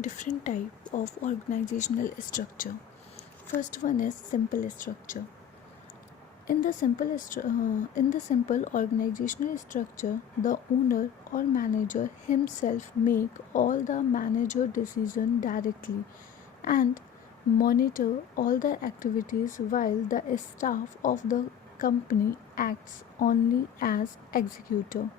Different type of organizational structure. First one is simple structure. In the simple organizational structure, the owner or manager himself make all the manager decision directly and monitor all the activities while the staff of the company acts only as executor.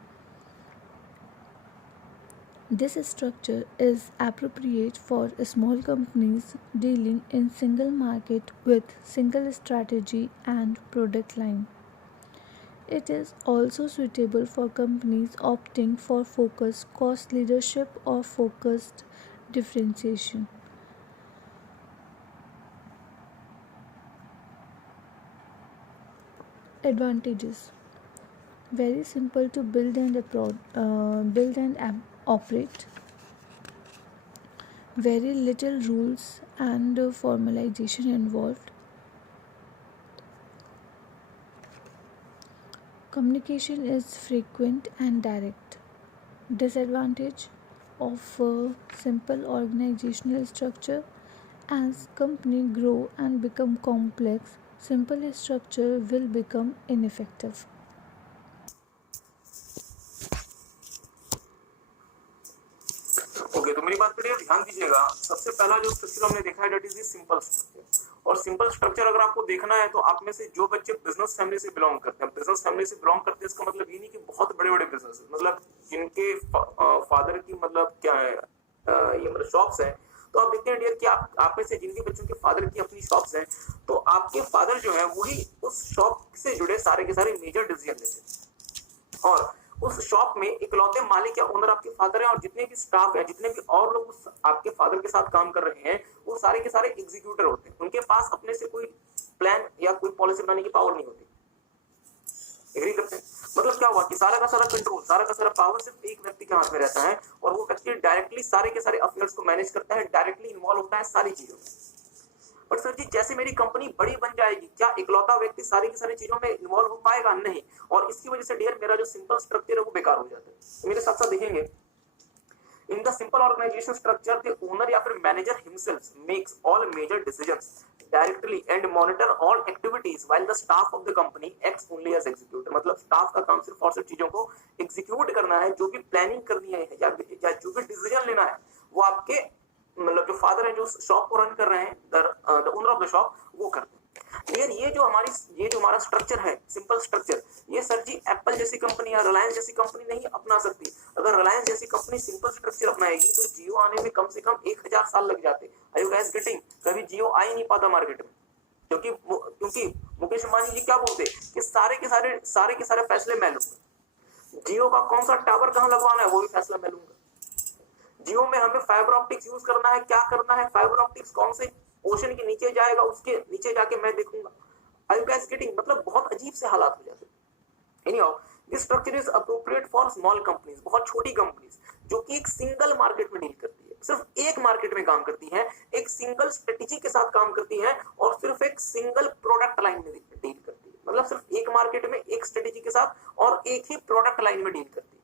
This structure is appropriate for small companies dealing in single market with single strategy and product line. It is also suitable for companies opting for focused cost leadership or focused differentiation. Advantages: very simple to build and operate. Very little rules and formalization involved. Communication is frequent and direct. Disadvantage of simple organizational structure: as company grow and become complex, simple structure will become ineffective. Okay, तो मेरी बात पर ध्यान दीजिएगा। सबसे पहला जो structure हमने देखा है, that is the simple structure. और सिंपल स्ट्रक्चर अगर आपको देखना है तो आप में से जो बच्चे बिजनेस फैमिली से बिलोंग करते हैं, बिजनेस फैमिली से बिलोंग करते हैं, इसका मतलब ये नहीं कि बहुत बड़े बड़े बिजनेस, मतलब जिनके फादर की मतलब क्या है, ये मतलब शॉप्स है। तो आप देखते हैं डियर कि आप में से जिनके बच्चों के फादर की अपनी शॉप्स हैं, तो आपके फादर जो है वही उस शॉप से जुड़े सारे के सारे मेजर डिसीजन लेते हैं। और उस शॉप में इकलौते मालिक या ओनर आपके फादर हैं, और जितने भी स्टाफ है, जितने भी और लोग उस आपके फादर के साथ काम कर रहे हैं, वो सारे के सारे एग्जीक्यूटर होते हैं। उनके पास अपने से कोई प्लान या कोई पॉलिसी बनाने की पावर नहीं होती। एग्री करते हैं? मतलब क्या हुआ कि सारा का सारा कंट्रोल, सारा का सारा पावर सिर्फ एक व्यक्ति के हाथ में रहता है, और वो व्यक्ति डायरेक्टली सारे के सारे अफेयर्स को मैनेज करता है, डायरेक्टली इन्वॉल्व होता है सारी चीजों में। बट सर जी, जैसे मेरी कंपनी बड़ी बन जाएगी, क्या इकलौता व्यक्ति सारी की सारी चीजों में इन्वॉल्व हो पाएगा? नहीं। और इसकी वजह से डियर मेरा जो सिंपल स्ट्रक्चर है वो बेकार हो जाता है। तो मेरे साथ साथ देखेंगे, in the simple organisation structure the owner या फिर manager himself makes all major decisions directly and monitor all activities while the staff of the company acts only as executive. मतलब स्टाफ का काम सिर्फ और सिर्फ चीजों को एग्जीक्यूट करना है, जो भी प्लानिंग करनी है या जो भी डिसीजन लेना है, वो आपके मतलब जो फादर है, जो शॉप को रन कर रहे हैं, the owner of the shop, वो करते हैं। यार ये जो हमारा स्ट्रक्चर है, सिंपल स्ट्रक्चर, ये सर जी एप्पल जैसी कंपनी या रिलायंस जैसी कंपनी नहीं अपना सकती। अगर रिलायंस जैसी कंपनी सिंपल स्ट्रक्चर अपनाएगी तो जियो आने में कम से कम 1000 साल लग जाते। Are you guys getting? कभी जियो आ ही नहीं पाता मार्केट में, क्योंकि मुकेश अंबानी जी क्या बोलते कि सारे के सारे फैसले मैं लूंगा। जियो का कौन सा टावर कहां लगवाना है वो भी फैसला मैं लूंगा। जियो में हमें फाइबर ऑप्टिक्स यूज करना है, क्या करना है, फाइबर ऑप्टिक्स कौन से ओशन के नीचे जाएगा, उसके नीचे जाके मैं देखूंगा। Are you guys getting? मतलब बहुत अजीब से हालात हो जाते हैं। Anyhow, this structure is appropriate for small companies, बहुत छोटी कंपनीज जो कि एक सिंगल मार्केट में डील करती है, सिर्फ एक मार्केट में काम करती है, एक सिंगल स्ट्रेटेजी के साथ काम करती है, और सिर्फ एक सिंगल प्रोडक्ट लाइन में डील करती है। मतलब सिर्फ एक मार्केट में एक स्ट्रेटेजी के साथ और एक ही प्रोडक्ट लाइन में डील करती है।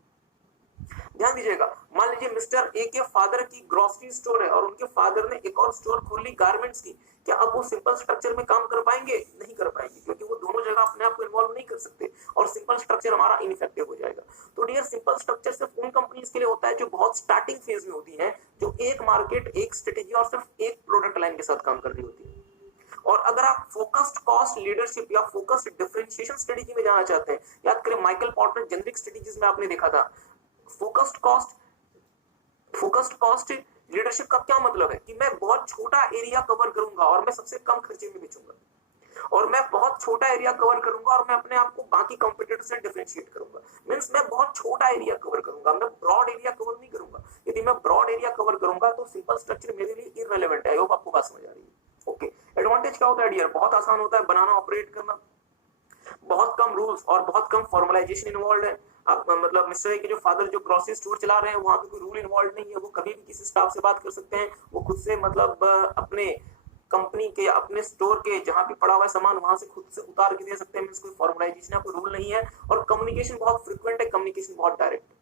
ध्यान दीजिएगा, मान लीजिए मिस्टर ए के फादर की ग्रोसरी स्टोर है और उनके फादर ने एक और स्टोर खोल ली गारमेंट्स की। क्या अब वो सिंपल स्ट्रक्चर में काम कर पाएंगे? नहीं कर पाएंगे, क्योंकि वो दोनों जगह अपने आप को इन्वॉल्व नहीं कर सकते, और सिंपल स्ट्रक्चर हमारा इनइफेक्टिव हो जाएगा। तो डियर, सिंपल स्ट्रक्चर सिर्फ उन कंपनीज के लिए होता है जो बहुत स्टार्टिंग फेज में होती है, जो एक मार्केट, एक स्ट्रेटेजी और सिर्फ एक प्रोडक्ट लाइन के साथ काम कर रही होती है। और अगर आप फोकस्ड कॉस्ट लीडरशिप या फोकस्ड डिफरेंशिएशन स्ट्रेटेजी में जाना चाहते हैं, याद करें माइकल पोर्टर जेनरिक स्ट्रेटेजीज में आपने देखा था, फोकस्ड कॉस्ट लीडरशिप का क्या मतलब है कि मैं बहुत छोटा एरिया कवर करूंगा और मैं सबसे कम खर्चे में बेचूंगा, और मैं बहुत छोटा एरिया कवर करूंगा और मैं अपने आप को बाकी कंपटीटर से डिफरेंशिएट करूंगा। मींस मैं बहुत छोटा एरिया कवर करूंगा, मैं ब्रॉड एरिया कवर नहीं करूंगा। यदि मैं ब्रॉड एरिया कवर करूंगा तो सिंपल स्ट्रक्चर मेरे लिए इररिलेवेंट है। आई होप आपको बात समझ आ रही है। ओके, एडवांटेज क्या होता है डियर? बहुत आसान होता है बनाना, ऑपरेट करना, बहुत कम रूल्स और बहुत कम फॉर्मलाइजेशन इन्वॉल्व है। आप मतलब मिस्टर ए के जो फादर जो ग्रोसरी स्टोर चला रहे हैं, वहां पे कोई रूल इन्वॉल्व नहीं है, वो कभी भी किसी स्टाफ से बात कर सकते हैं, वो खुद से मतलब अपने कंपनी के, अपने स्टोर के जहां भी पड़ा हुआ है सामान, वहां से खुद से उतार के दे सकते हैं। कोई फॉर्मलाइजेशन है, कोई रूल नहीं है, और कम्युनिकेशन बहुत फ्रिक्वेंट है, कम्युनिकेशन बहुत डायरेक्ट है।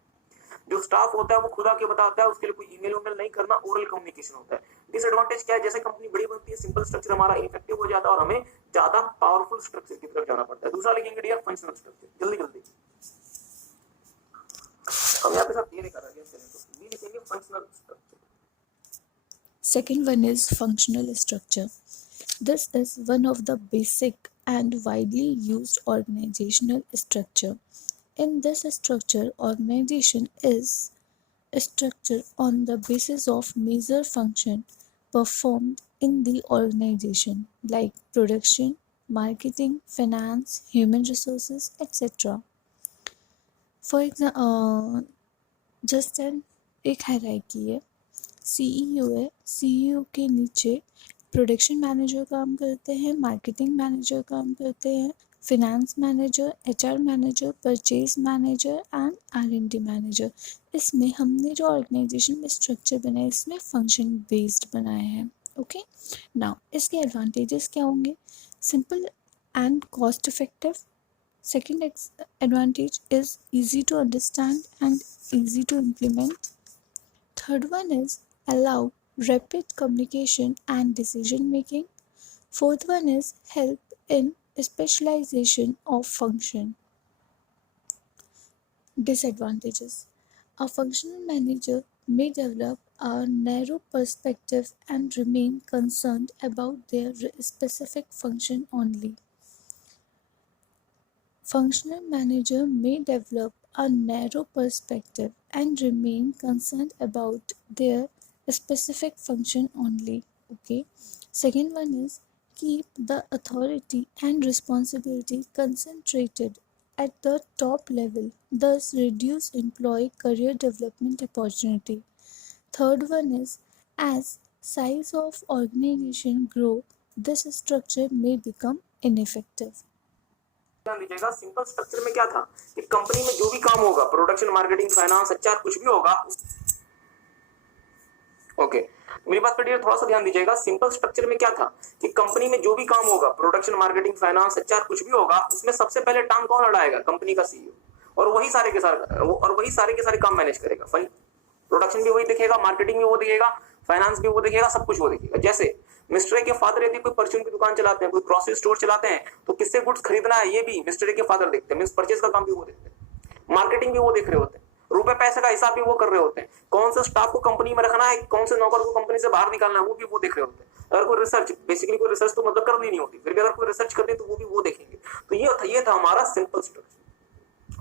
जो स्टाफ होता है वो खुद आके बताता है, उसके लिए कोई ईमेल उमेल नहीं करना, ओरल कम्युनिकेशन होता है। डिसएडवांटेज क्या है, जैसे कंपनी बड़ी बनती है सिंपल स्ट्रक्चर हमारा इफेक्टिव हो जाता है और हमें ज्यादा पावरफुल स्ट्रक्चर की तरफ जाना पड़ता है। दूसरा लिखेंगे डियर फंक्शनल स्ट्रक्चर, जल्दी जल्दी हम यहाँ पे सब ये कर रहे हैं, तो ये लिखेंगे functional structure. Second one is functional structure. This is one of the basic and widely used organizational structure. In this structure, organization is structured on the basis of major function performed in the organization like production, marketing, finance, human resources, etc. For example, just an एक hierarchy है, CEO है, CEO के नीचे production manager काम करते हैं, marketing manager काम करते हैं, finance manager, HR manager, purchase manager and R and D manager. इसमें हमने जो ऑर्गेनाइजेशन में स्ट्रक्चर बनाया इसमें फंक्शन बेस्ड बनाया है। ओके, नाउ इसके एडवांटेजेस क्या होंगे? Simple and cost effective. Second advantage is easy to understand and easy to implement. Third one is allow rapid communication and decision making. Fourth one is help in specialization of function. Disadvantages: a functional manager may develop a narrow perspective and remain concerned about their specific function only. Functional manager may develop a narrow perspective and remain concerned about their specific function only. Okay. Second one is keep the authority and responsibility concentrated at the top level, thus reduce employee career development opportunity. Third one is as size of organization grow, this structure may become ineffective. ध्यान दीजिएगा, simple structure में क्या था कि company में जो भी काम होगा, प्रोडक्शन, मार्केटिंग, फाइनेंस, एचआर, कुछ भी होगा। ओके, मेरी बात पर थोड़ा सा ध्यान दीजिएगा। सिंपल स्ट्रक्चर में क्या था कि कंपनी में जो भी काम होगा, प्रोडक्शन, मार्केटिंग, फाइनेंस, एचआर, कुछ भी होगा, उसमें सबसे पहले टांग कौन अड़ाएगा? कंपनी का सीईओ, और वही सारे के सारे काम मैनेज करेगा। प्रोडक्शन भी वही देखेगा, मार्केटिंग भी वो देखेगा, फाइनेंस भी वो देखेगा, सब कुछ वो देखेगा। जैसे मिस्टर ए के फादर यदि कोई परचून की दुकान चलाते हैं, कोई ग्रोसरी स्टोर चलाते हैं, तो किससे गुड्स खरीदना है ये भी मिस्टर ए के फादर देखते हैं, मींस परचेज का काम भी वो देखते हैं, मार्केटिंग भी वो देख रहे होते हैं, रुपए पैसे का हिसाब भी वो कर रहे होते हैं, कौन सा स्टाफ को कंपनी में रखना है, कौन से नौकर को कंपनी से बाहर निकालना है, वो भी वो देख रहे होते हैं। अगर कोई रिसर्च, बेसिकली कोई रिसर्च तो मतलब करनी नहीं होती, फिर भी अगर कोई रिसर्च करते हैं तो वो भी वो देखेंगे। तो ये था हमारा सिंपल स्ट्रक्चर।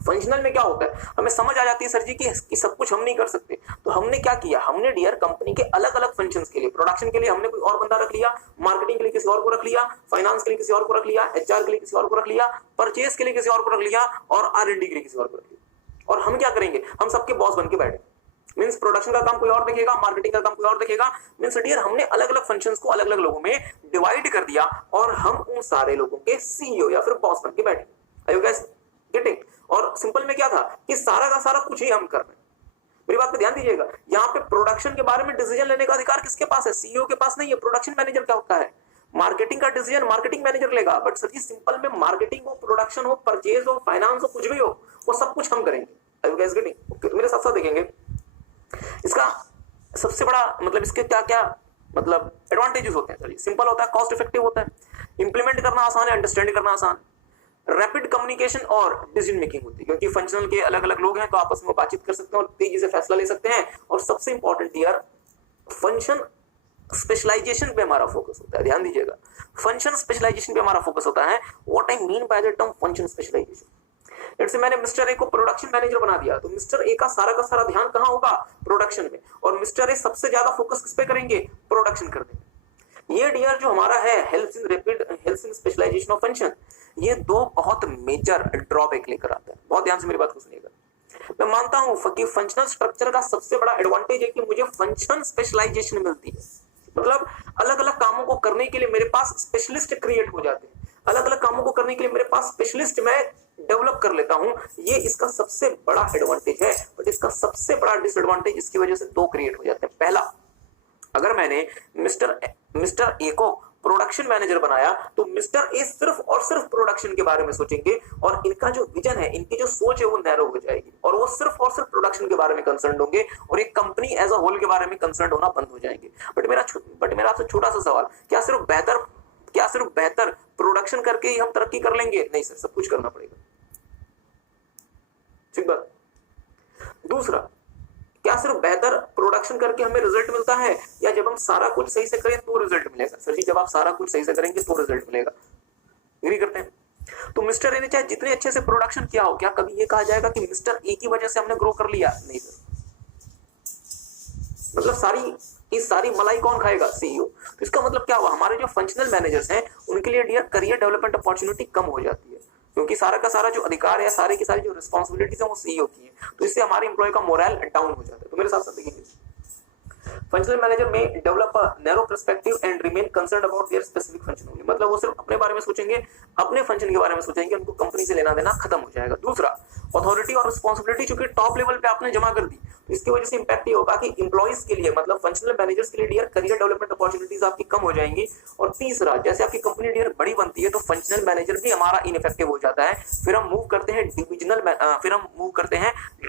फंक्शनल में क्या होता है, हमें समझ आ जाती है सर जी कि सब कुछ हम नहीं कर सकते, तो हमने क्या किया, हमने डियर कंपनी के अलग अलग फंक्शंस के लिए, प्रोडक्शन के लिए हमने कोई और बंदा रख लिया, मार्केटिंग के लिए किसी और को रख लिया, फाइनेंस के लिए किसी और को रख लिया, एचआर के लिए किसी और को रख लिया, परचेज के लिए किसी और को रख लिया, और आर&डी के लिए किसी और को रख लिया। और हम क्या करेंगे, हम सबके बॉस बन के बैठे, मींस प्रोडक्शन का काम कोई और देखेगा, मार्केटिंग का काम कोई और देखेगा। मींस डियर हमने अलग अलग फंक्शंस को अलग अलग लोगों में डिवाइड कर दिया और हम उन सारे लोगों के सीईओ या फिर बॉस बन के बैठे। Are you guys getting? और सिंपल में क्या था कि सारा का सारा कुछ ही हम कर रहे हैं। मेरी बात पे ध्यान दीजिएगा, यहाँ पे प्रोडक्शन के बारे में डिसीजन लेने का अधिकार किसके पास है? सीईओ के पास नहीं है, प्रोडक्शन मैनेजर क्या होता है, मार्केटिंग का डिसीजन मार्केटिंग मैनेजर लेगा। बट सर जी सिंपल में मार्केटिंग हो, प्रोडक्शन हो, परचेज हो, फाइनेंस हो, कुछ भी हो, वो सब कुछ हम करेंगे। Are you guys getting? मेरे साथ साथ देखेंगे इसका सबसे बड़ा मतलब इसके क्या क्या मतलब एडवांटेजेस होते हैं। सर जी सिंपल होता है, कॉस्ट इफेक्टिव होता है, इंप्लीमेंट करना आसान है, अंडरस्टैंड करना आसान, रैपिड कम्युनिकेशन और डिसीजन मेकिंग होती है, क्योंकि फंक्शनल के अलग अलग लोग हैं तो आपस में बातचीत कर सकते हैं और तेजी से फैसला ले सकते हैं। और सबसे इंपॉर्टेंट यार फंक्शन स्पेशलाइजेशन पे हमारा फोकस होता है। ध्यान दीजिएगा, फंक्शन स्पेशलाइजेशन पे हमारा फोकस होता है। What I mean by the term function specialisation, जैसे मैंने मिस्टर ए को प्रोडक्शन मैनेजर बना दिया, तो मिस्टर ए का सारा ध्यान कहाँ होगा? प्रोडक्शन में, और मिस्टर ए सबसे ज्यादा फोकस किस पे करेंगे? प्रोडक्शन करने में। ये डियर जो हमारा है helps in specialisation of function, ये दो बहुत मेजर ड्रॉबैक लेकर आता है। बहुत ध्यान से मेरी बात को सुनिएगा। मैं मानता हूं कि फंक्शनल स्ट्रक्चर का सबसे बड़ा एडवांटेज है कि मुझे फंक्शन स्पेशलाइजेशन मिलती है, मतलब अलग अलग कामों को करने के लिए मेरे पास स्पेशलिस्ट क्रिएट हो जाते हैं, अलग अलग कामों को करने के लिए मेरे पास स्पेशलिस्ट मैं डेवलप कर लेता हूं। ये इसका सबसे बड़ा एडवांटेज है। बट इसका सबसे बड़ा डिसएडवांटेज इसकी वजह से दो क्रिएट हो जाते हैं। पहला, अगर मैंने मिस्टर ए को प्रोडक्शन मैनेजर बनाया तो मिस्टर ए सिर्फ और सिर्फ प्रोडक्शन के बारे में सोचेंगे और इनका जो विजन है, इनकी जो सोच है वो नैरो हो जाएगी और वो सिर्फ और सिर्फ प्रोडक्शन के बारे में कंसर्न होंगे और एक कंपनी एज अ होल के बारे में कंसर्न होना बंद हो जाएंगे। बट मेरा आपसे छोटा सा सवाल, क्या सिर्फ बेहतर प्रोडक्शन करके ही हम तरक्की कर लेंगे? नहीं सर, सब कुछ करना पड़ेगा। ठीक बात। दूसरा, क्या सिर्फ बेहतर प्रोडक्शन करके हमें रिजल्ट मिलता है या जब हम सारा कुछ सही से करें तो रिजल्ट मिलेगा? सर जी, जब आप सारा कुछ सही से करेंगे तो रिजल्ट मिलेगा। एग्री करते हैं? तो मिस्टर ए ने चाहे जितने अच्छे से प्रोडक्शन किया हो, क्या कभी ये कहा जाएगा कि मिस्टर ए की वजह से हमने ग्रो कर लिया? नहीं सर। मतलब इस सारी मलाई कौन खाएगा? सीईओ। तो इसका मतलब क्या हुआ, हमारे जो फंक्शनल मैनेजर्स हैं उनके लिए डियर करियर डेवलपमेंट अपॉर्चुनिटी कम हो जाती है क्योंकि सारा का सारा जो अधिकार है, सारी की सारी जो रिस्पॉन्सिबिलिटीज है वो सीईओ की है। तो इससे हमारे एम्प्लॉय का मोरल डाउन हो जाता है। तो मेरे साथ साथ देखिए, फंक्शनल मैनेजर में develop a narrow perspective and remain concerned about their specific function only. मतलब वो सिर्फ अपने बारे में सोचेंगे, अपने फंक्शन के बारे में सोचेंगे, उनको कंपनी से लेना देना खत्म हो जाएगा। दूसरा, अथॉरिटी और रिस्पॉन्सिबिलिटी चूंकि टॉप लेवल पे आपने जमा कर दी तो इसकी वजह से इंपैक्ट ये होगा कि इंप्लॉइज के लिए, मतलब फंक्शनल मैनेजर्स के लिए डियर करियर डेवलपमेंट अपॉर्चुनिटीज आपकी कम हो जाएंगी। और तीसरा, जैसे आपकी कंपनी डियर बड़ी बनती है तो फंक्शनल मैनेजर भी हमारा इनइफेक्टिव हो जाता है। फिर हम मूव करते हैं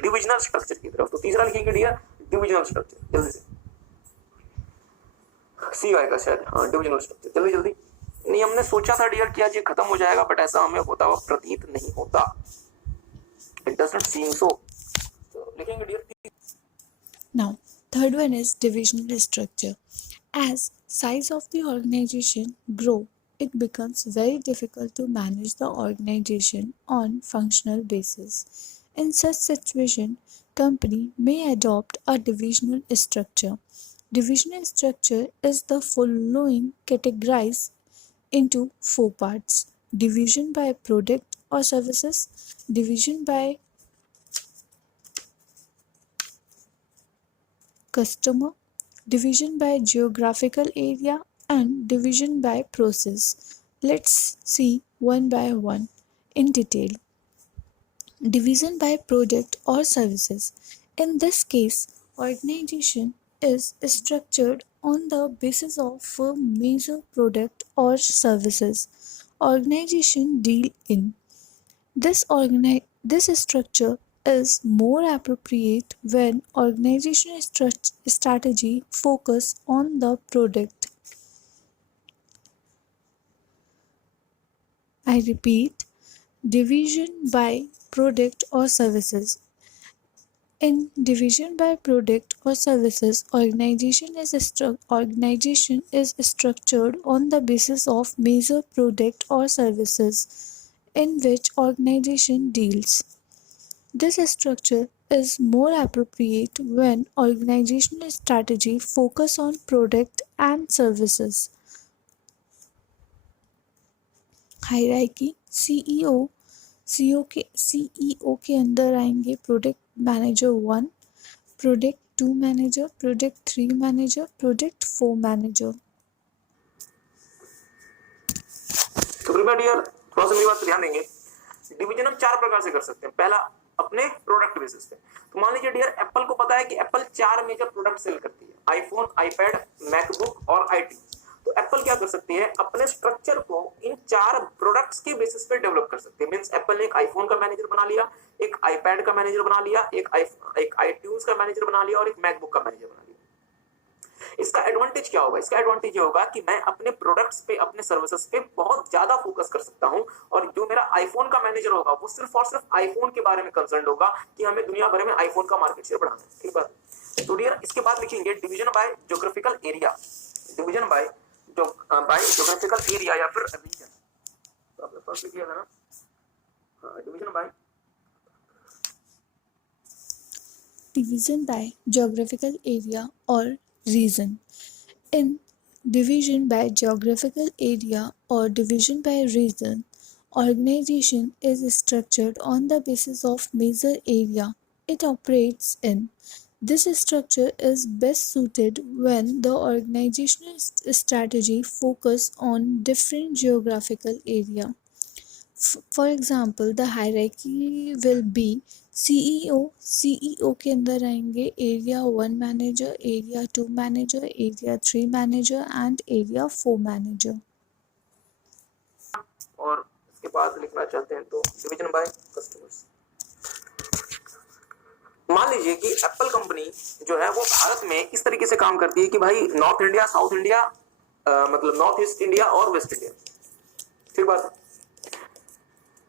डिविजनल स्ट्रक्चर की तरफ। तो तीसरा लिखेंगे डियर डिविजनल स्ट्रक्चर। जल्दी से सी आएगा शायद, हाँ डिविजनल स्ट्रक्चर। जल्दी जल्दी। नहीं, हमने सोचा था डियर कि आज ये खत्म हो जाएगा बट ऐसा हमें होता हुआ प्रतीत नहीं होता। इट डज नॉट सीम सो। लिखेंगे dear. Now, third one is divisional structure. As size of the organization grow, it becomes very difficult to manage the organization on functional basis. In such situation, company may adopt a divisional structure. Divisional structure is the following categorized into four parts: division by product or services, division by customer, division by geographical area, and division by process. Let's see one by one in detail. Division by product or services. In this case, organization is structured on the basis of a major product or services organization deal in. This structure is more appropriate when organizational strategy focus on the product. I repeat, division by product or services. In division by product or services, organization is structured on the basis of major product or services in which organization deals. This structure is more appropriate when organizational strategy focus on product and services. Hierarchy. CEO के अंदर आएंगे product manager 1, product 2 manager, product 3 manager, product 4 manager. तो कृपया dear थोड़ा सा मेरी बात पे ध्यान देंगे। डिवीजन हम 4 प्रकार से कर सकते हैं। पहला, अपने प्रोडक्ट बेसिस पे। तो मान लीजिए डियर एप्पल को पता है कि एप्पल 4 मेजर प्रोडक्ट सेल करती है, आईफोन, आईपैड, मैकबुक और आईटी। तो एप्पल क्या कर सकती है, अपने स्ट्रक्चर को इन 4 प्रोडक्ट्स के बेसिस पे डेवलप कर सकती है। मींस एप्पल ने एक आईफोन का मैनेजर बना लिया, एक आईपैड का मैनेजर बना लिया, एक आईट्यून्स का मैनेजर बना लिया और एक मैकबुक का मैनेजर बना लिया। इसका एडवांटेज क्या होगा? इसका एडवांटेज ये होगा कि मैं अपने प्रोडक्ट्स पे, अपने सर्विसेज पे बहुत ज्यादा फोकस कर सकता हूं और जो मेरा आईफोन का मैनेजर होगा वो सिर्फ और सिर्फ आईफोन के बारे में कंसर्न होगा कि हमें दुनिया भर में आईफोन का मार्केट शेयर बढ़ाना है। ठीक है। तो डियर इसके बाद लिखेंगे division bye geographical area. Division bye geographical area या फिर रीजन। तो आपने फर्स्ट लिख लिया था ना, division bye Division by geographical area or region. In division by geographical area or division by region, organization is structured on the basis of major area it operates in. This structure is best suited when the organizational strategy focus on different geographical area. For example, the hierarchy will be CEO के अंदर आएंगे area 1 manager, area 2 manager, area 3 manager and area 4 manager. और इसके बाद लिखना चाहते हैं तो डिवीजन बाय कस्टमर्स। मान लीजिए कि एप्पल कंपनी जो है वो भारत में इस तरीके से काम करती है कि भाई नॉर्थ इंडिया, साउथ इंडिया, मतलब नॉर्थ ईस्ट इंडिया और वेस्ट इंडिया, ठीक बात है।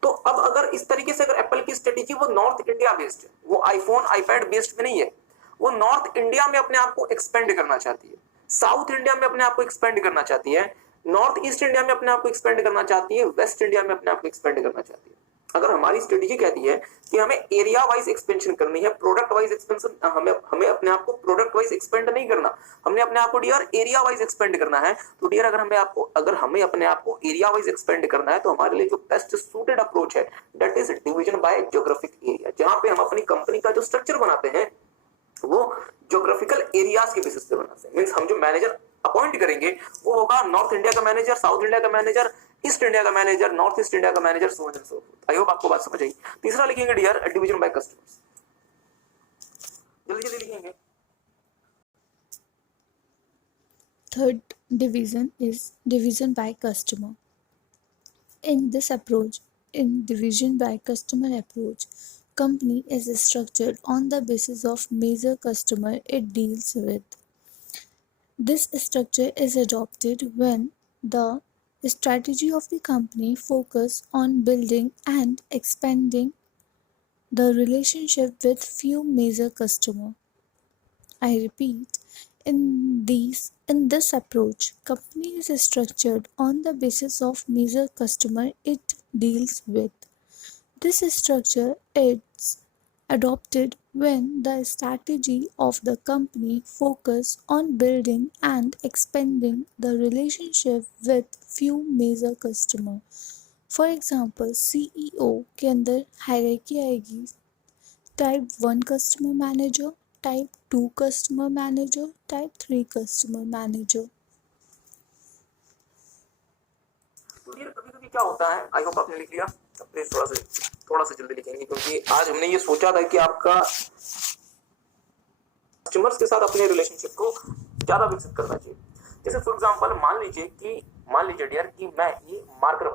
तो अब अगर इस तरीके से अगर एप्पल की स्ट्रेटेजी वो नॉर्थ इंडिया बेस्ड है, वो आईफोन आईपैड बेस्ड में नहीं है, वो नॉर्थ इंडिया में अपने आप को एक्सपेंड करना चाहती है, साउथ इंडिया में अपने आप को एक्सपेंड करना चाहती है, नॉर्थ ईस्ट इंडिया में अपने आप को एक्सपेंड करना चाहती है, वेस्ट इंडिया में अपने आप को एक्सपेंड करना चाहती है। अगर हमारी स्ट्रेटेजी कहती है कि हमें एरिया वाइज एक्सपेंशन करनी है, प्रोडक्ट वाइज एक्सपेंशन, हमें अपने आप को प्रोडक्ट वाइज एक्सपेंड नहीं करना, हमने अपने आप को डियर एरिया वाइज एक्सपेंड करना है। तो डियर अगर हमें अपने आप को एरिया वाइज एक्सपेंड करना है तो हमारे लिए जो बेस्ट सूटेड अप्रोच है that is division bye geographic area, जहां पे हम अपनी कंपनी का जो स्ट्रक्चर बनाते हैं वो ज्योग्राफिकल एरियाज के बेसिस पे बनाते हैं। मींस हम जो मैनेजर अपॉइंट करेंगे वो होगा नॉर्थ इंडिया का मैनेजर, साउथ इंडिया का मैनेजर, ईस्ट इंडिया का मैनेजर, नॉर्थ ईस्ट इंडिया का manager, so on and so fourth. I hope आपको बात समझ आई। तीसरा लिखेंगे डियर डिवीजन बाय कस्टमर्स, जल्दी जल्दी लिखेंगे। Third division is division by customer. In this approach, in division by customer approach, company is structured on the basis of major customer it deals with. This structure is adopted when the strategy of the company focus on building and expanding the relationship with few major customer. I repeat, in this approach, company is structured on the basis of major customer it deals with. This structure is adopted when the strategy of the company focus on building and expanding the relationship with few major customer. For example, CEO के अंदर hierarchy आएगी, type 1 customer manager, type 2 customer manager, type 3 customer manager. तो dear कभी कभी क्या होता है, I hope आपने लिख लिया, प्लीज थोड़ा सा जल्दी लिखेंगे क्योंकि आज हमने ये सोचा था कि आपका कस्टमर्स के साथ अपने रिलेशनशिप को ज्यादा विकसित करना चाहिए। जैसे फॉर एग्जांपल मान लीजिए डियर कि मैं ये मार्कर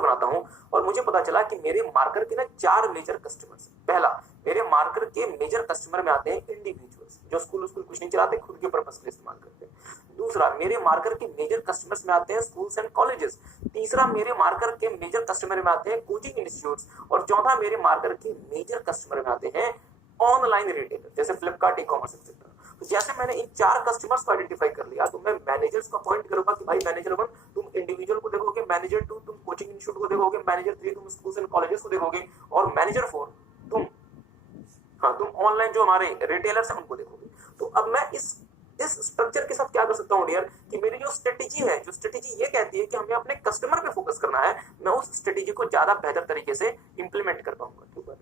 बनाता हूं और मुझे पता चला कि मेरे मार्कर के ना 4 मेजर कस्टमर्स। पहला, मेरे मार्कर के मेजर कस्टमर में आते हैं इंडिविजुअल्स जो स्कूल कुछ नहीं चलाते, खुद के पर्पस के लिए इस्तेमाल करते हैं। दूसरा, मेरे मार्कर के मेजर कस्टमर्स में आते हैं स्कूल्स एंड कॉलेजेस। तीसरा, मेरे मार्कर के मेजर कस्टमर में आते हैं कोचिंग इंस्टीट्यूट्स। और चौथा, मेरे मार्कर के मेजर कस्टमर में आते हैं ऑनलाइन रिटेलर जैसे फ्लिपकार्ट, ई कॉमर्स एक्सेट्रा। तो जैसे मैंने इन 4 कस्टमर्स को आइडेंटिफाई कर लिया तो मैं मैनेजर्स को अपॉइंट करूंगा कि भाई मैनेजर 1 तुम इंडिविजुअल को देखोगे, मैनेजर 2 तुम कोचिंग इंस्टीट्यूट को देखोगे, मैनेजर 3 तुम स्कूल्स एंड कॉलेजेस को देखोगे और मैनेजर 4 तुम ऑनलाइन जो हमारे रिटेलर्स हैं उनको देखोगे। तो अब मैं इस स्ट्रक्चर के साथ क्या कर सकता हूं डियर कि मेरी जो स्ट्रेटेजी ये कहती है कि हमें अपने कस्टमर पे फोकस करना है, मैं उस स्ट्रेटेजी को ज्यादा बेहतर तरीके से इंप्लीमेंट कर पाऊंगा। ठीक है,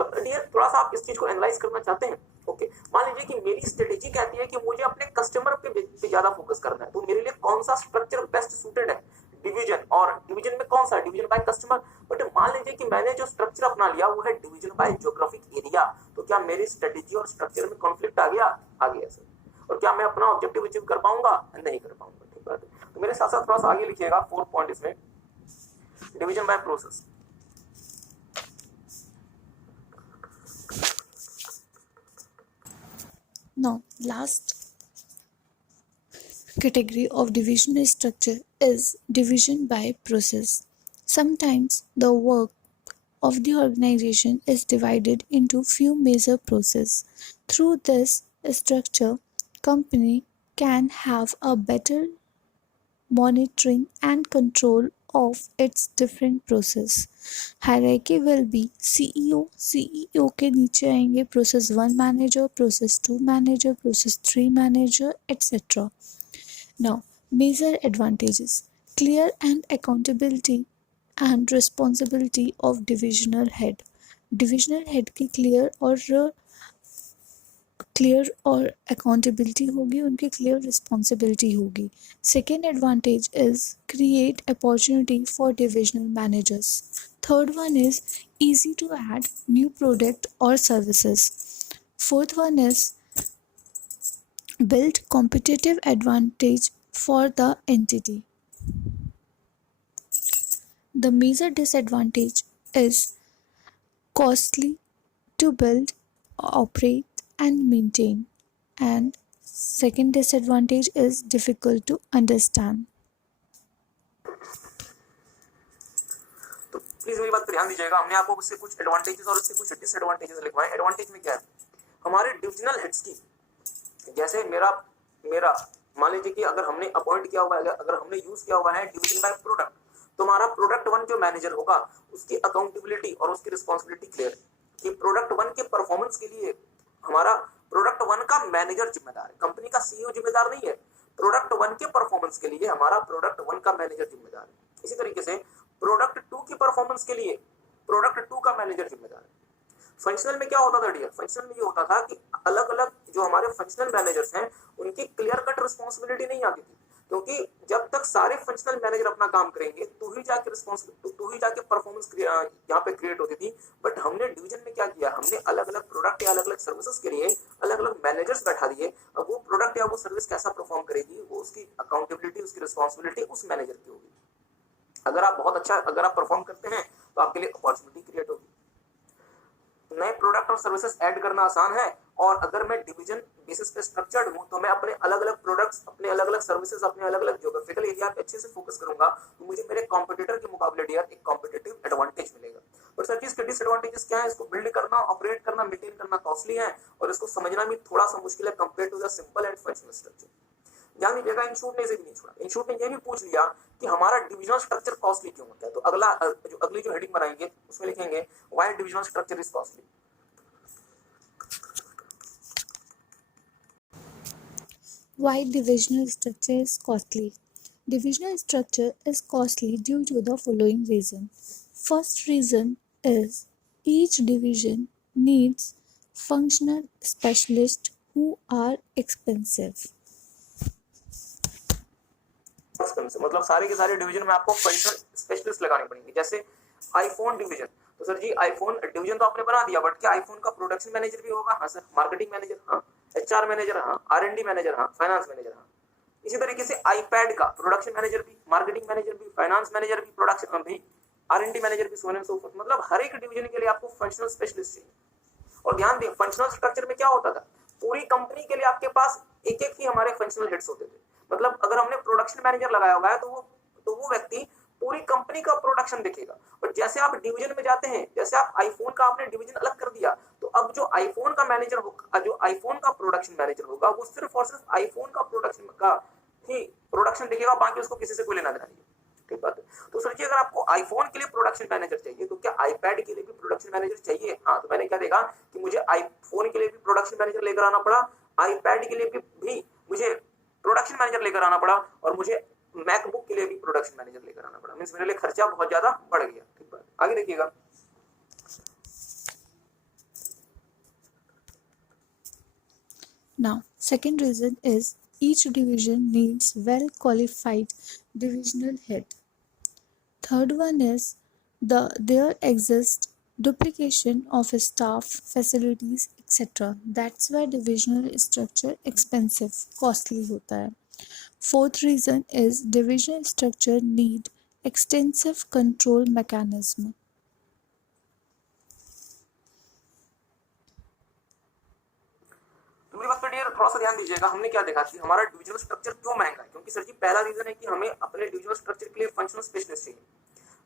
अब डियर थोड़ा सा आप इस चीज को एनालाइज करना चाहते हैं। ओके, मान लीजिए कि मेरी स्ट्रेटेजी कहती है कि मुझे अपने कस्टमर पे ज्यादा फोकस करना है, तो मेरे लिए कौन सा स्ट्रक्चर बेस्ट सूटेड है? डिवीजन। और डिवीजन में कौन सा? Division by customer. बट मान लीजिए कि मैंने जो स्ट्रक्चर अपना लिया वो है डिवीजन बाय ज्योग्राफिक एरिया, तो क्या मेरी स्ट्रेटेजी और स्ट्रक्चर में कॉन्फ्लिक्ट आ गया सर? और क्या मैं अपना ऑब्जेक्टिव अचीव कर पाऊंगा? नहीं कर पाऊंगा। ठीक बात है, तो मेरे साथ साथ थोड़ा सा आगे लिखिएगा 4 पॉइंट इसमें, division by process. Now, last category of divisional structure is division by process. Sometimes the work of the organization is divided into few major processes. Through this structure, company can have a better monitoring and control of its different process. Hierarchy will be CEO के नीचे आएंगे process 1 manager, process 2 manager, process 3 manager, etc. Now, major advantages: clear and accountability and responsibility of divisional head. Divisional head की clear और accountability होगी, उनकी clear responsibility होगी। Second advantage is create opportunity for divisional managers. Third one is easy to add new product or services. Fourth one is build competitive advantage for the entity. The major disadvantage is costly to build, operate, and maintain. And second disadvantage is difficult to understand. तो please मेरी बात पर ध्यान दीजिएगा, हमने आपको उससे कुछ एडवांटेजेस और उससे कुछ डिसएडवांटेजेस लिखवाए। एडवांटेज में क्या है, हमारे डिविजनल हेड्स की, जैसे मेरा मेरा मान लीजिए कि अगर हमने अपॉइंट किया हुआ है, अगर हमने यूज किया हुआ है डिवीजन बाय प्रोडक्ट, तो हमारा प्रोडक्ट वन जो मैनेजर होगा उसकी अकाउंटेबिलिटी और उसकी रिस्पॉन्सिबिलिटी क्लियर है कि प्रोडक्ट वन के परफॉर्मेंस के लिए हमारा प्रोडक्ट वन का मैनेजर जिम्मेदार है, कंपनी का सीईओ जिम्मेदार नहीं है। प्रोडक्ट वन के परफॉर्मेंस के लिए हमारा प्रोडक्ट वन का मैनेजर जिम्मेदार है। इसी तरीके से प्रोडक्ट टू की परफॉर्मेंस के लिए प्रोडक्ट टू का मैनेजर जिम्मेदार है। फंक्शनल में क्या होता था डियर, फंक्शनल में ये होता था कि अलग अलग जो हमारे फंक्शनल मैनेजर्स हैं उनकी क्लियर कट रिस्पॉन्सिबिलिटी नहीं आती थी, क्योंकि जब तक सारे फंक्शनल मैनेजर अपना काम करेंगे तो ही जाके रिस्पॉन्सिबिलिटी, तो ही जाके परफॉर्मेंस यहाँ पे क्रिएट होती थी। बट हमने डिवीजन में क्या किया, हमने अलग अलग प्रोडक्ट या अलग अलग सर्विसेज के लिए अलग अलग मैनेजर्स बैठा दिए। अब वो प्रोडक्ट या वो सर्विस कैसा परफॉर्म करेगी, वो उसकी अकाउंटेबिलिटी, उसकी रिस्पॉन्सिबिलिटी उस मैनेजर की होगी। अगर आप बहुत अच्छा, अगर आप परफॉर्म करते हैं तो आपके लिए अपॉर्चुनिटी क्रिएट होगी, नए प्रोडक्ट और सर्विसेज ऐड करना आसान है। और अगर मैं डिवीजन बेसिस पे स्ट्रक्चर्ड हूं तो मैं अपने अलग अलग प्रोडक्ट्स, अपने अलग अलग सर्विसेज, अपने अलग अलग ज्योग्राफिकल एरिया पे अच्छे से फोकस करूंगा तो मुझे मेरे कॉम्पिटिटर के मुकाबले डियर एक कॉम्पिटिटिव एडवांटेज मिलेगा। बट सर इसके डिसएडवांटेजेस क्या है, इसको बिल्ड करना, ऑपरेट करना, मेंटेन करना कॉस्टली है और इसको समझना भी थोड़ा सा मुश्किल है compare to the simple and functional structure. ध्यान दीजिएगा, इंस्टीट्यूट ने से भी नहीं छोड़ा, इंस्टीट्यूट ने ये भी पूछ लिया कि हमारा डिविजनल स्ट्रक्चर कॉस्टली क्यों होता है। तो अगली जो हेडिंग बनाएंगे उसमें लिखेंगे why divisional structure is costly. Why divisional structure is costly? Divisional structure is costly due to the following reason. First reason is each division needs functional specialists who are expensive. मतलब सारे के सारे division में आपको functional specialist लगाने पड़ेंगे। जैसे iPhone division, तो सर जी आईफोन डिवीजन तो आपने बना दिया, बट क्या आईफोन का प्रोडक्शन मैनेजर भी होगा? हाँ सर। Marketing manager? हाँ। HR manager? हाँ। R and D manager? हाँ। Finance manager? हाँ। इसी तरीके से आईपैड का प्रोडक्शन मैनेजर भी, मार्केटिंग मैनेजर भी, फाइनेंस मैनेजर भी, प्रोडक्शन भी, आर&डी मैनेजर भी, so on and so forth. मतलब हर एक डिवीजन के लिए आपको फंक्शनल स्पेशलिस्ट चाहिए। और ध्यान दें, फंक्शनल स्ट्रक्चर में क्या होता था, पूरी कंपनी के लिए आपके पास एक एक ही हमारे फंक्शनल हेड्स होते थे। मतलब अगर हमने प्रोडक्शन मैनेजर लगाया हुआ है तो वो व्यक्ति पूरी कंपनी का प्रोडक्शन देखेगा। और जैसे आप डिवीजन में जाते हैं, जैसे आप आईफोन का आपने डिवीजन अलग कर दिया, तो अब जो आईफोन का मैनेजर होगा, जो आईफोन का प्रोडक्शन मैनेजर होगा, वो सिर्फ और सिर्फ आईफोन का प्रोडक्शन देखेगा, बाकी उसको किसी से कोई लेना देना नहीं। ठीक बात है। तो सर जी अगर आपको आईफोन के लिए प्रोडक्शन मैनेजर चाहिए तो क्या आईपैड के लिए भी प्रोडक्शन मैनेजर चाहिए? हाँ। तो मैंने क्या देखा कि मुझे आईफोन के लिए भी प्रोडक्शन मैनेजर लेकर आना पड़ा, आईपैड के लिए भी मुझे प्रोडक्शन मैनेजर लेकर आना पड़ा, और मुझे मैकबुक के लिए भी प्रोडक्शन मैनेजर लेकर आना पड़ा। मींस मेरे लिए खर्चा बहुत ज्यादा बढ़ गया। ठीक बात। आगे देखिएगा, Now, second reason is each division needs well qualified divisional head. Third one is there exists duplication of staff, facilities, etc. That's why divisional structure expensive, costly होता है. Fourth reason is divisional structure need extensive control mechanism. मेरी बात पर dear थोड़ा सा ध्यान दीजिएगा। हमने क्या देखा कि हमारा डिविजनल स्ट्रक्चर क्यों महंगा है, क्योंकि सर जी पहला रीजन है कि हमें अपने डिविजनल स्ट्रक्चर के लिए फंक्शनल स्पेशलिस्ट चाहिए।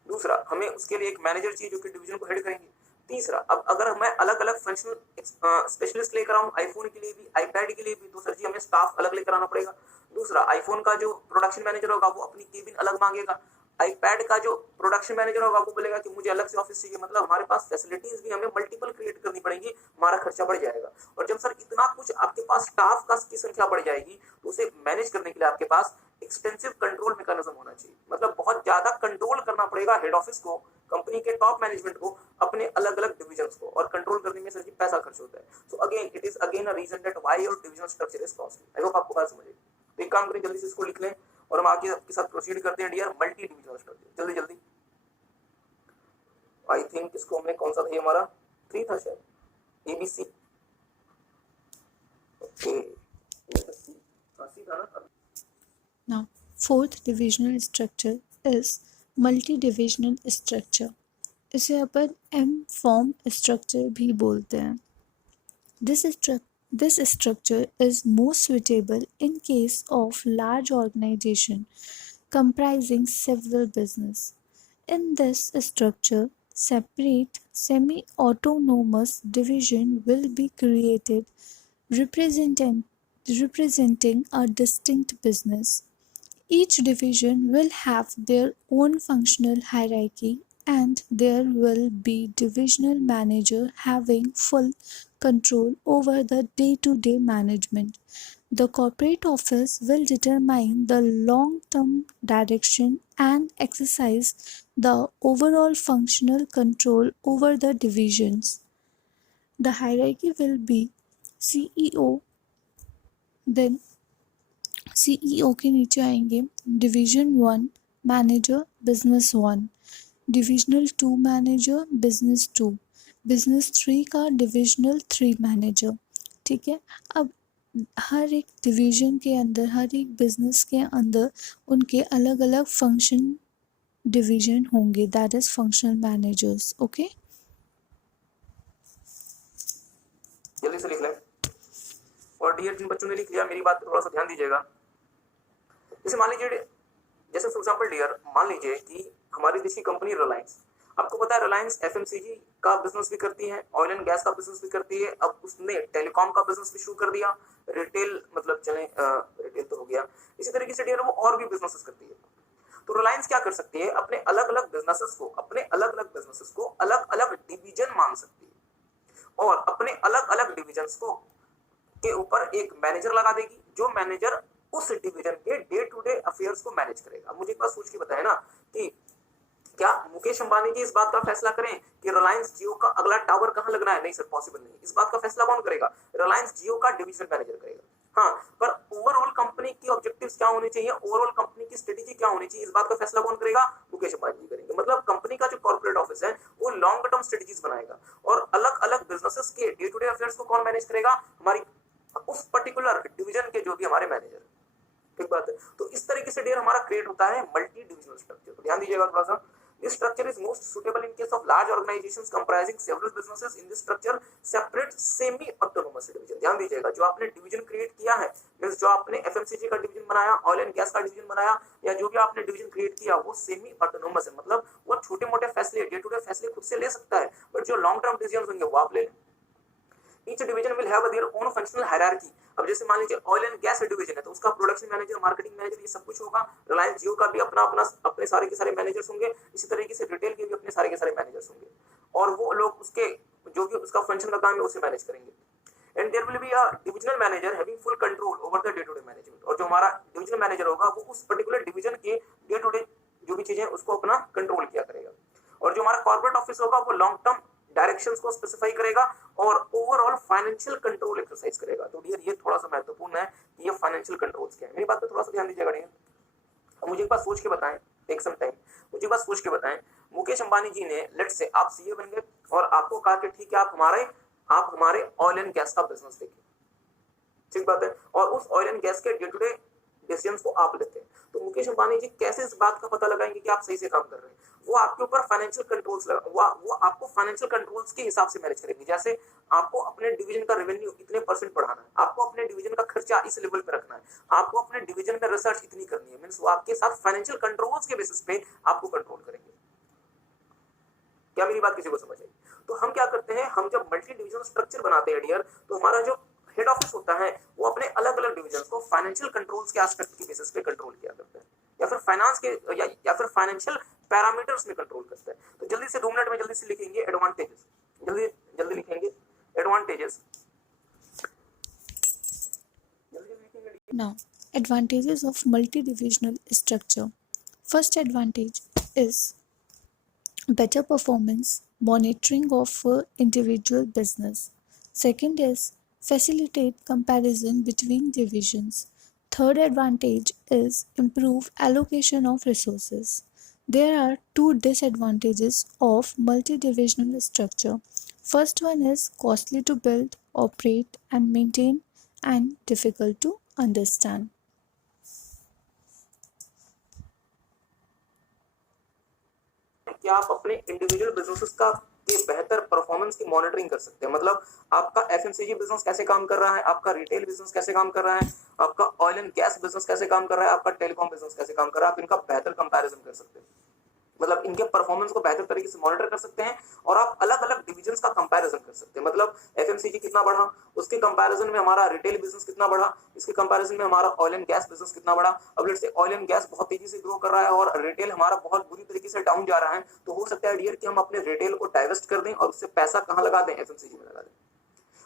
दूसरा, हमें उसके लिए एक मैनेजर चाहिए जो कि डिवीजन को हेड करेंगे। तीसरा, अब अगर मैं अलग अलग फंक्शनल स्पेशलिस्ट लेकर आऊं आईफोन के लिए भी, आईपैड के लिए भी, तो सर जी हमें स्टाफ अलग लेकर आना पड़ेगा। दूसरा, आईफोन का जो प्रोडक्शन मैनेजर होगा वो अपनी केबिन अलग मांगेगा, आईपैड का जो प्रोडक्शन मैनेजर होगा वो बोलेगा कि मुझे अलग से ऑफिस चाहिए। मतलब हमारे पास फैसिलिटीज भी हमें मल्टीपल क्रिएट करनी पड़ेगी, हमारा खर्चा बढ़ जाएगा। और जब सर इतना कुछ आपके पास स्टाफ का की संख्या बढ़ जाएगी तो उसे मैनेज करने के लिए आपके पास एक्सटेंसिव कंट्रोल मैकेनिज्म होना चाहिए। मतलब बहुत ज्यादा कंट्रोल करना पड़ेगा हेड ऑफिस को, कंपनी के टॉप मैनेजमेंट को, अपने अलग अलग डिविजन्स को, और कंट्रोल करने में सर जी पैसा खर्च होता है। So again it is again a reason that why your divisional structure is costly. I hope आपको बात समझ आई। तो एक काम करें, जल्दी से इसको लिख लें और हम आगे आपके साथ प्रोसीड करते हैं डियर, मल्टी डिविजनल स्ट्रक्चर। जल्दी जल्दी आई थिंक इसको हमने कौन सा था, ये हमारा 3 था शायद, ABC। ओके, ये तो C था ना। Now, fourth divisional structure is multi-divisional structure. इसे अपन M form structure भी बोलते हैं. This structure is most suitable in case of large organization comprising several business. In this structure, separate semi-autonomous division will be created representing a distinct business. Each division will have their own functional hierarchy and there will be divisional manager having full control over the day-to-day management. The corporate office will determine the long-term direction and exercise the overall functional control over the divisions. The hierarchy will be CEO, then CEO के नीचे आएंगे division 1 manager business 1, divisional 2 manager business 2, business 3 का divisional 3 manager. ठीक है. अब हर एक division के अंदर, हर एक बिजनेस के अंदर उनके अलग अलग फंक्शन डिवीजन होंगे, that is functional managers. Okay, जल्दी से लिख लें. और डियर जिन बच्चों ने लिख लिया, मेरी बात पे थोड़ा सा ध्यान दीजिएगा. जैसे मान लीजिए, जैसे फॉर एग्जांपल डियर, मान लीजिए कि हमारी देश की कंपनी रिलायंस, आपको पता है रिलायंस FMCG का बिजनेस भी करती है, ऑयल एंड गैस का बिजनेस भी करती है. अब उसने टेलीकॉम का बिजनेस भी शुरू कर दिया, रिटेल मतलब चले रिटेल तो हो गया. इसी तरीके से डियर वो और भी बिजनेसेस करती है. तो रिलायंस क्या कर सकती है, अपने अलग अलग बिजनेसेस को अलग अलग डिवीजन मान सकती है और अपने अलग अलग डिविजन्स को के ऊपर एक मैनेजर लगा देगी, जो मैनेजर उस डिवीजन के डे टू डे अफेयर्स को मैनेज करेगा. मुझे एक बात सोच के बताएं ना कि क्या मुकेश अंबानी जी इस बात का फैसला करें कि रिलायंस जियो का अगला टावर कहां लगना है? नहीं सर, पॉसिबल नहीं. इस बात का फैसला कौन करेगा? रिलायंस जियो का डिवीजन मैनेजर करेगा. हाँ, पर ओवरऑल कंपनी की ऑब्जेक्टिव्स क्या होने चाहिए, ओवरऑल कंपनी की स्ट्रेटेजी क्या होनी चाहिए, इस बात का फैसला कौन करेगा? मुकेश अंबानी जी करेंगे. मतलब कंपनी का जो कॉर्पोरेट ऑफिस है वो लॉन्ग टर्म स्ट्रेटेजीज बनाएगा और अलग अलग बिजनेसेस के डे टू डे अफेयर्स को कौन मैनेज करेगा? हमारी उस पर्टिकुलर डिवीजन के जो भी हमारे मैनेजर. ठीक बात है. तो इस तरीके से डियर हमारा क्रिएट होता है मल्टी डिविजनल स्ट्रक्चर. तो ध्यान दीजिएगा थोड़ा सा. This structure is most suitable in case of large organizations comprising several businesses. In this structure, separate semi-autonomous division. ध्यान दीजिएगा, जो आपने डिवीजन क्रिएट किया है, मींस जो आपने FMCG का डिवीजन बनाया, ऑयल एंड गैस का डिवीजन बनाया, या जो भी आपने डिवीजन क्रिएट किया, वो सेमी ऑटोनोमस है. मतलब वो छोटे मोटे फैसले, डे टू डे फैसले खुद से ले सकता है, बट जो लॉन्ग टर्म डिसीजन होंगे वो आप ले लें. Each division will have their own functional hierarchy. अब जैसे मान लीजिए ऑयल एंड गैस डिवीजन है तो उसका प्रोडक्शन मैनेजर, मार्केटिंग मैनेजर, ये सब कुछ होगा. रिलायंस जियो का भी अपने सारे के सारे मैनेजर्स होंगे. इसी तरीके से रिटेल के भी अपने सारे के सारे मैनेजर्स होंगे और वो लोग उसके जो भी उसका फंक्शन का काम है उसे मैनेज करेंगे. And there will be a divisional manager having full control over the day to day management. और जो हमारा डिविजनल मैनेजर होगा वो उस पर्टिकुलर डिवीजन के डे टू डे जो भी चीजें उसको अपना कंट्रोल किया करेगा. और जो हमारा कॉर्पोरेट ऑफिस होगा वो लॉन्ग टर्म डायरेक्शंस को स्पेसिफाई करेगा और ओवरऑल फाइनेंशियल कंट्रोल एक्सरसाइज करेगा. तो डियर ये थोड़ा सा महत्वपूर्ण है कि ये फाइनेंशियल कंट्रोल्स क्या है. मेरी बात पे थोड़ा सा ध्यान दीजिएगा डियर. अब मुझे एक बात सोच के बताएं, टेक सम टाइम, मुझे एक बात सोच के बताएं. मुकेश अंबानी जी ने लेट्स से आप सीए बन गए और आपको कहा कि ठीक है आप हमारे ऑयल एंड गैस का बिजनेस देखिए. ठीक बात है. और उस ऑयल एंड गैस के डे टू डे डिसीजंस को आप लेते हैं. तो मुकेश अंबानी जी कैसे इस बात का पता लगाएंगे कि आप सही से काम कर रहे हैं? वो आपके ऊपर फाइनेंशियल कंट्रोल्स वो आपको फाइनेंशियल कंट्रोल्स के हिसाब से मैनेज करेंगे. जैसे आपको अपने डिवीजन का रेवेन्यू इतने परसेंट बढ़ाना है, आपको अपने डिवीजन का खर्चा इस लेवल पे रखना है, आपको अपने डिवीजन में रिसर्च इतनी करनी है, मींस वो आपके साथ फाइनेंशियल कंट्रोल्स के बेसिस पे आपको कंट्रोल करेंगे. क्या मेरी बात किसी को समझ आई? तो हम क्या करते हैं, हम जब मल्टी डिविजनल स्ट्रक्चर बनाते हैं डियर, तो हमारा जो हेड ऑफिस होता है वो अपने अलग अलग डिविजन्स को फाइनेंशियल कंट्रोल्स के एस्पेक्ट के बेसिस पे कंट्रोल किया करता है या फिर फाइनेंस के या फिर फाइनेंशियल पैरामीटर्स में कंट्रोल करता है. तो जल्दी से 2 मिनट में जल्दी से लिखेंगे एडवांटेजेस. जल्दी लिखेंगे advantages. now advantages of multi-divisional structure. First advantage is better performance monitoring of individual business. Second is facilitate comparison between divisions. Third advantage is improve allocation of resources. There are two disadvantages of multi-divisional structure. First one is costly to build, operate and maintain and difficult to understand. कि आप अपने individual businesses का के बेहतर performance की monitoring कर सकते हैं। मतलब आपका एफएमसीजी बिजनेस कैसे काम कर रहा है, आपका रिटेल बिजनेस कैसे काम कर रहा है, आपका ऑयल एंड गैस बिजनेस कैसे काम कर रहा है, आपका टेलीकॉम बिजनेस कैसे काम कर रहा है, आप इनका बेहतर कंपैरिजन कर सकते हैं। मतलब इनके परफॉर्मेंस को बेहतर तरीके से मॉनिटर कर सकते हैं और आप अलग अलग डिविजन्स का कंपैरिजन कर सकते हैं। मतलब एफएमसीजी कितना बढ़ा, उसके कंपैरिजन में हमारा रिटेल बिजनेस कितना बढ़ा, इसके कंपैरिजन में हमारा ऑयल एंड गैस बिजनेस कितना बढ़ा। अब let's say oil and gas बहुत तेजी से ग्रो कर रहा है और रिटेल हमारा बहुत बुरी तरीके से डाउन जा रहा है, तो हो सकता है डियर कि हम अपने रिटेल को डाइवेस्ट कर दें और उससे पैसा कहां लगा दें, एफएमसीजी में लगा दें।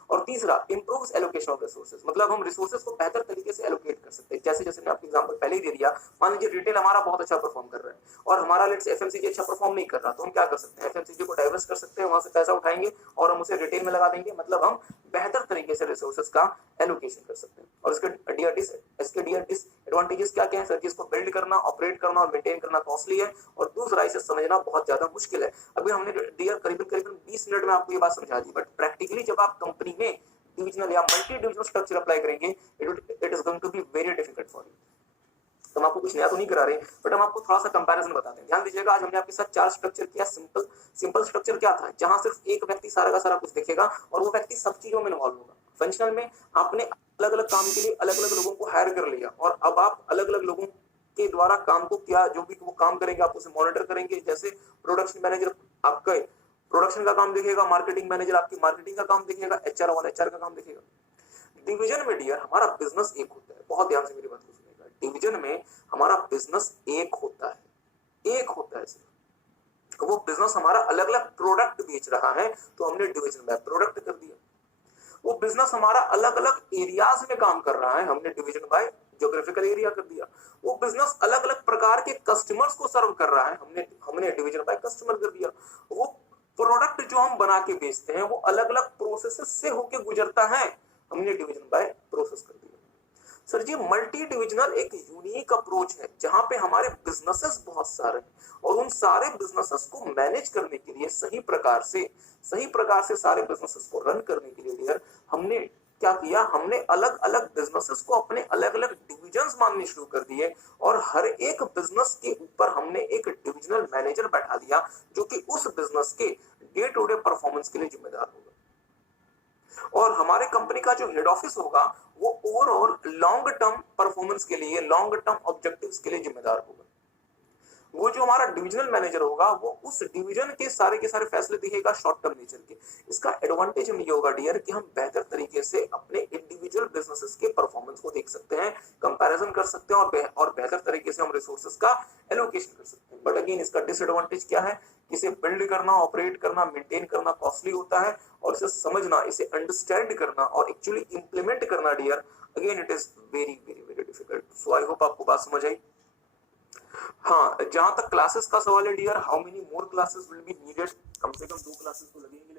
और तीसरा, इंप्रूव्स एलोकेशन ऑफ रिसोर्सेज, मतलब हम रिसोर्सेज को बेहतर तरीके से एलोकेट कर सकते हैं। जैसे जैसे मैं आपको एग्जांपल पहले ही दे दिया, मान लीजिए रिटेल हमारा बहुत अच्छा परफॉर्म कर रहा है और हमारा लेट्स एफएमसीजी अच्छा परफॉर्म नहीं कर रहा, तो हम क्या कर सकते हैं, एफएमसीजी को डाइवर्स कर सकते हैं, वहां से पैसा उठाएंगे और हम उसे रिटेल में लगा देंगे। मतलब हम बेहतर तरीके से रिसोर्सेज का एलोकेशन कर सकते हैं। और इसके डिसएडवांटेजेस क्या क्या है सर? इसको बिल्ड करना, ऑपरेट करना और मेंटेन करना कॉस्टली है और दूसरा इसे समझना बहुत ज्यादा मुश्किल है। अभी हमने डियर करीबन करीबन 20 मिनट में आपको ये बात समझा दी, बट प्रैक्टिकली जब आप कंपनी में डिविजनल या मल्टी डिविजनल स्ट्रक्चर अप्लाई करेंगे, it is going to be very difficult for you. तो हम आपको कुछ नया तो नहीं करा रहे, बट हम आपको थोड़ा सा कंपैरिजन बताते हैं। ध्यान दीजिएगा, आज हमने आपके साथ 4 स्ट्रक्चर किया। सिंपल स्ट्रक्चर क्या था, जहां सिर्फ एक व्यक्ति सारा का सारा कुछ देखेगा और वो व्यक्ति सब चीजों में इन्वॉल्व होगा। फंक्शनल में आपने अलग अलग काम के लिए अलग अलग लोगों को हायर कर लिया और अब आप अलग अलग लोगों के द्वारा काम को किया, जो भी वो काम करेंगे आप उसे मॉनिटर करेंगे। जैसे प्रोडक्शन मैनेजर आपका प्रोडक्शन का काम देखेगा, मार्केटिंग मैनेजर आपकी मार्केटिंग का काम देखेगा, एचआर वाला एचआर का काम देखेगा। डिवीजन में डियर हमारा बिजनेस एक होता है, बहुत ध्यान से मेरी बात को सुनिएगा। डिवीजन में हमारा बिजनेस एक होता है सिर्फ। वो बिजनेस हमारा अलग अलग प्रोडक्ट बेच रहा है तो हमने डिवीजन बाय प्रोडक्ट कर दिया। वो बिजनेस हमारा अलग अलग एरियाज में काम कर रहा है, हमने डिवीजन बाय ज्योग्राफिकल एरिया कर दिया। वो बिजनेस अलग अलग प्रकार के कस्टमर्स को सर्व कर रहा है, हमने डिवीजन बाय कस्टमर कर दिया। वो प्रोडक्ट जो हम बना के बेचते हैं वो अलग अलग प्रोसेसेस से होके गुजरता है, हमने डिवीजन बाय प्रोसेस कर दिया। सर जी, मल्टी डिविजनल एक यूनिक अप्रोच है जहां पे हमारे बिजनेसेस बहुत सारे हैं और उन सारे बिजनेसेस को मैनेज करने के लिए सही प्रकार से सारे बिजनेसेस को रन करने के लिए डियर हमने क्या किया, हमने अलग अलग बिजनेसेस को अपने अलग अलग डिविजन्स मानने शुरू कर दिए और हर एक बिजनेस के ऊपर हमने एक डिविजनल मैनेजर बैठा दिया जो कि उस बिजनेस के डे टू डे परफॉर्मेंस के लिए जिम्मेदार होगा। और हमारे कंपनी का जो हेड ऑफिस होगा वो ओवरऑल लॉन्ग टर्म परफॉर्मेंस के लिए, लॉन्ग टर्म ऑब्जेक्टिव्स के लिए जिम्मेदार होगा। वो जो हमारा डिविजनल मैनेजर होगा वो उस डिवीजन के सारे फैसले देखेगा शॉर्ट टर्म नेचर के। इसका एडवांटेज हमें ये होगा डियर कि हम बेहतर तरीके से अपने इंडिविजुअल बिजनेसेस के परफॉर्मेंस को देख सकते हैं, कंपैरिजन कर सकते हैं और बेहतर तरीके से हम रिसोर्सेज का एलोकेशन कर सकते हैं। बट अगेन इसका डिसएडवांटेज क्या है, इसे बिल्ड करना, ऑपरेट करना, मेंटेन करना कॉस्टली होता है और इसे समझना, इसे अंडरस्टैंड करना और एक्चुअली इंप्लीमेंट करना dear again it is very very very difficult. So I hope आपको बात समझ आई। हाँ, जहां तक क्लासेस का सवाल है dear, how many more classes will be needed, कम से कम 2 क्लासेस तो लगेंगे।